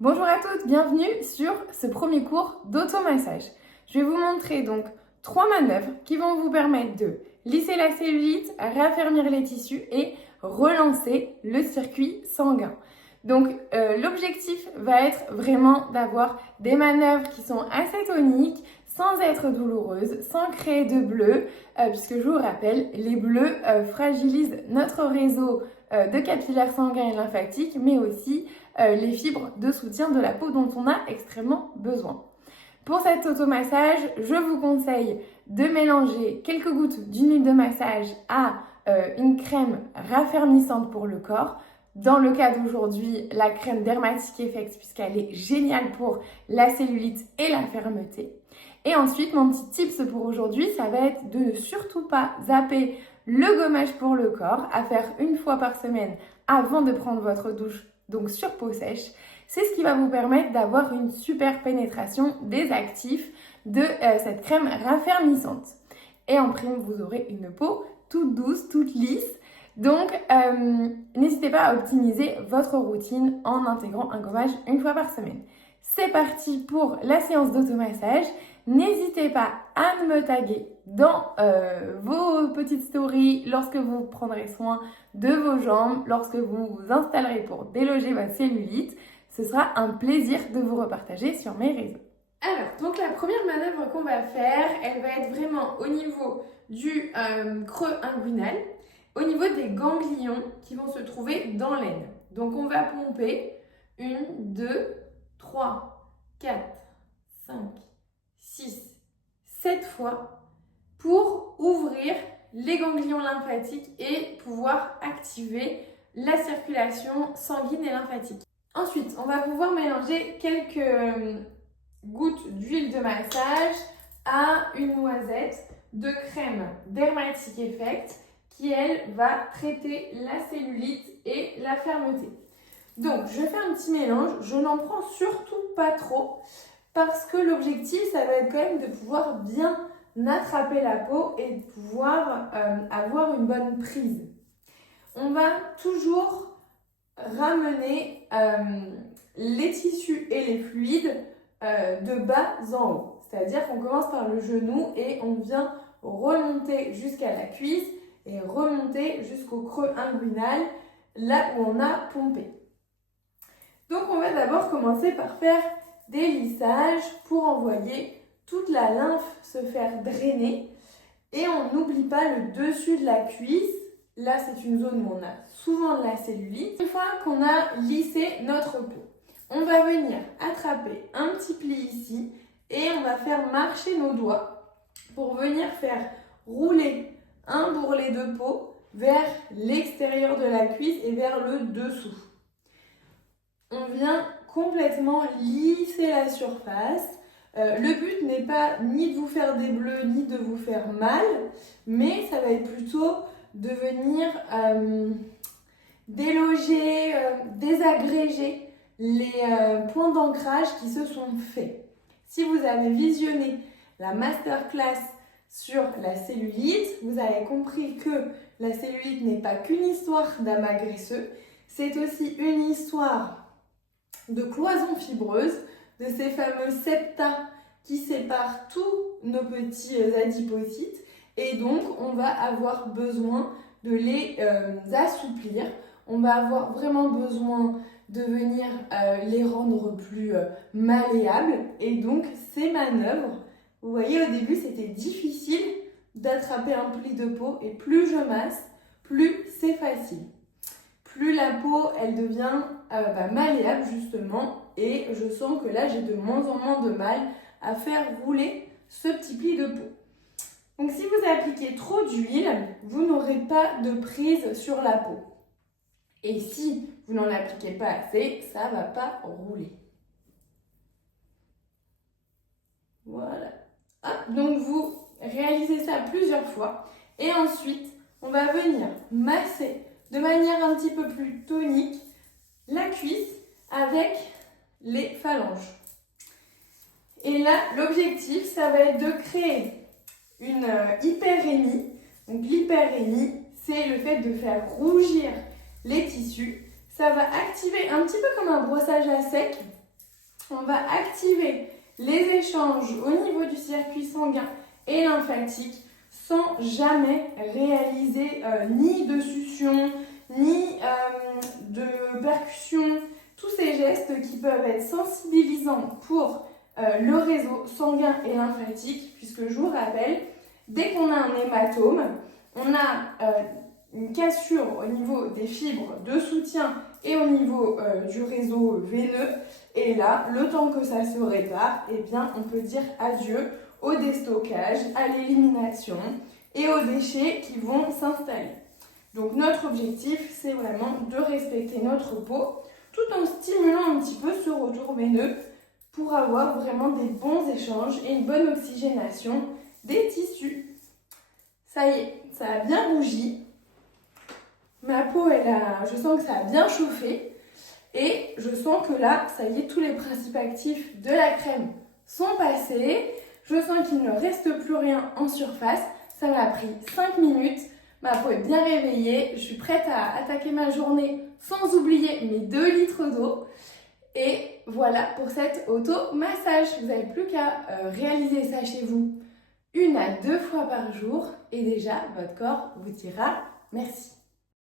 Bonjour à toutes, bienvenue sur ce premier cours d'automassage. Je vais vous montrer donc 3 manœuvres qui vont vous permettre de lisser la cellulite, raffermir les tissus et relancer le circuit sanguin. Donc l'objectif va être vraiment d'avoir des manœuvres qui sont assez toniques, sans être douloureuses, sans créer de bleus, puisque je vous rappelle, les bleus fragilisent notre réseau de capillaires sanguins et lymphatiques, mais aussi les fibres de soutien de la peau dont on a extrêmement besoin. Pour cet automassage, je vous conseille de mélanger quelques gouttes d'une huile de massage à une crème raffermissante pour le corps. Dans le cas d'aujourd'hui, la crème Dermatic Effect, puisqu'elle est géniale pour la cellulite et la fermeté. Et ensuite, mon petit tips pour aujourd'hui, ça va être de ne surtout pas zapper le gommage pour le corps, à faire une fois par semaine avant de prendre votre douche, donc sur peau sèche. C'est ce qui va vous permettre d'avoir une super pénétration des actifs de cette crème raffermissante. Et en prime, vous aurez une peau toute douce, toute lisse. Donc, n'hésitez pas à optimiser votre routine en intégrant un gommage une fois par semaine. C'est parti pour la séance d'automassage. N'hésitez pas à me taguer dans vos petites stories lorsque vous prendrez soin de vos jambes, lorsque vous vous installerez pour déloger votre cellulite. Ce sera un plaisir de vous repartager sur mes réseaux. Alors, donc la première manœuvre qu'on va faire, elle va être vraiment au niveau du creux inguinal, au niveau des ganglions qui vont se trouver dans l'aine. Donc on va pomper 1, 2, 3, 4, 5, 6, 7 fois pour ouvrir les ganglions lymphatiques et pouvoir activer la circulation sanguine et lymphatique. Ensuite, on va pouvoir mélanger quelques gouttes d'huile de massage à une noisette de crème Dermatic Effect qui, elle, va traiter la cellulite et la fermeté. Donc, je fais un petit mélange. Je n'en prends surtout pas trop parce que l'objectif, ça va être quand même de pouvoir bien attraper la peau et de pouvoir avoir une bonne prise. On va toujours ramener les tissus et les fluides de bas en haut. C'est-à-dire qu'on commence par le genou et on vient remonter jusqu'à la cuisse et remonter jusqu'au creux inguinal, là où on a pompé. Donc on va d'abord commencer par faire des lissages pour envoyer toute la lymphe se faire drainer. Et on n'oublie pas le dessus de la cuisse. Là, c'est une zone où on a souvent de la cellulite. Une fois qu'on a lissé notre peau, on va venir attraper un petit pli ici et on va faire marcher nos doigts pour venir faire rouler un bourrelet de peau vers l'extérieur de la cuisse et vers le dessous. On vient complètement lisser la surface. Le but n'est pas ni de vous faire des bleus ni de vous faire mal, mais ça va être plutôt de venir déloger, désagréger les points d'ancrage qui se sont faits. Si vous avez visionné la masterclass sur la cellulite, vous avez compris que la cellulite n'est pas qu'une histoire d'amas graisseux, c'est aussi une histoire de cloisons fibreuses, de ces fameux septa qui séparent tous nos petits adipocytes. Et donc, on va avoir besoin de les assouplir. On va avoir vraiment besoin de venir les rendre plus malléables. Et donc, ces manœuvres, vous voyez, au début, c'était difficile d'attraper un pli de peau. Et plus je masse, plus c'est facile. Plus la peau, elle devient malléable, justement. Et je sens que là, j'ai de moins en moins de mal à faire rouler ce petit pli de peau. Donc, si vous appliquez trop d'huile, vous n'aurez pas de prise sur la peau. Et si vous n'en appliquez pas assez, ça ne va pas rouler. Voilà. Hop, donc, vous réalisez ça plusieurs fois. Et ensuite, on va venir masser de manière un petit peu plus tonique la cuisse avec les phalanges. Et là, l'objectif, ça va être de créer une hyperémie. Donc l'hyperémie, c'est le fait de faire rougir les tissus. Ça va activer un petit peu comme un brossage à sec On va activer les échanges au niveau du circuit sanguin et lymphatique sans jamais réaliser ni de succion, ni de percussion. Tous ces gestes qui peuvent être sensibilisants pour le réseau sanguin et lymphatique, puisque je vous rappelle, dès qu'on a un hématome, on a une cassure au niveau des fibres de soutien et au niveau du réseau veineux. Et là, le temps que ça se répare, eh bien, on peut dire adieu au déstockage, à l'élimination et aux déchets qui vont s'installer. Donc notre objectif, c'est vraiment de respecter notre peau tout en stimulant un petit peu ce retour veineux pour avoir vraiment des bons échanges et une bonne oxygénation des tissus. Ça y est, ça a bien rougi. Ma peau, je sens que ça a bien chauffé. Et je sens que là, ça y est, tous les principes actifs de la crème sont passés. Je sens qu'il ne reste plus rien en surface. Ça m'a pris 5 minutes. Ma peau est bien réveillée. Je suis prête à attaquer ma journée sans oublier mes 2 litres d'eau. Et voilà pour cet auto-massage. Vous n'avez plus qu'à réaliser ça chez vous 1 à 2 fois par jour. Et déjà, votre corps vous dira merci.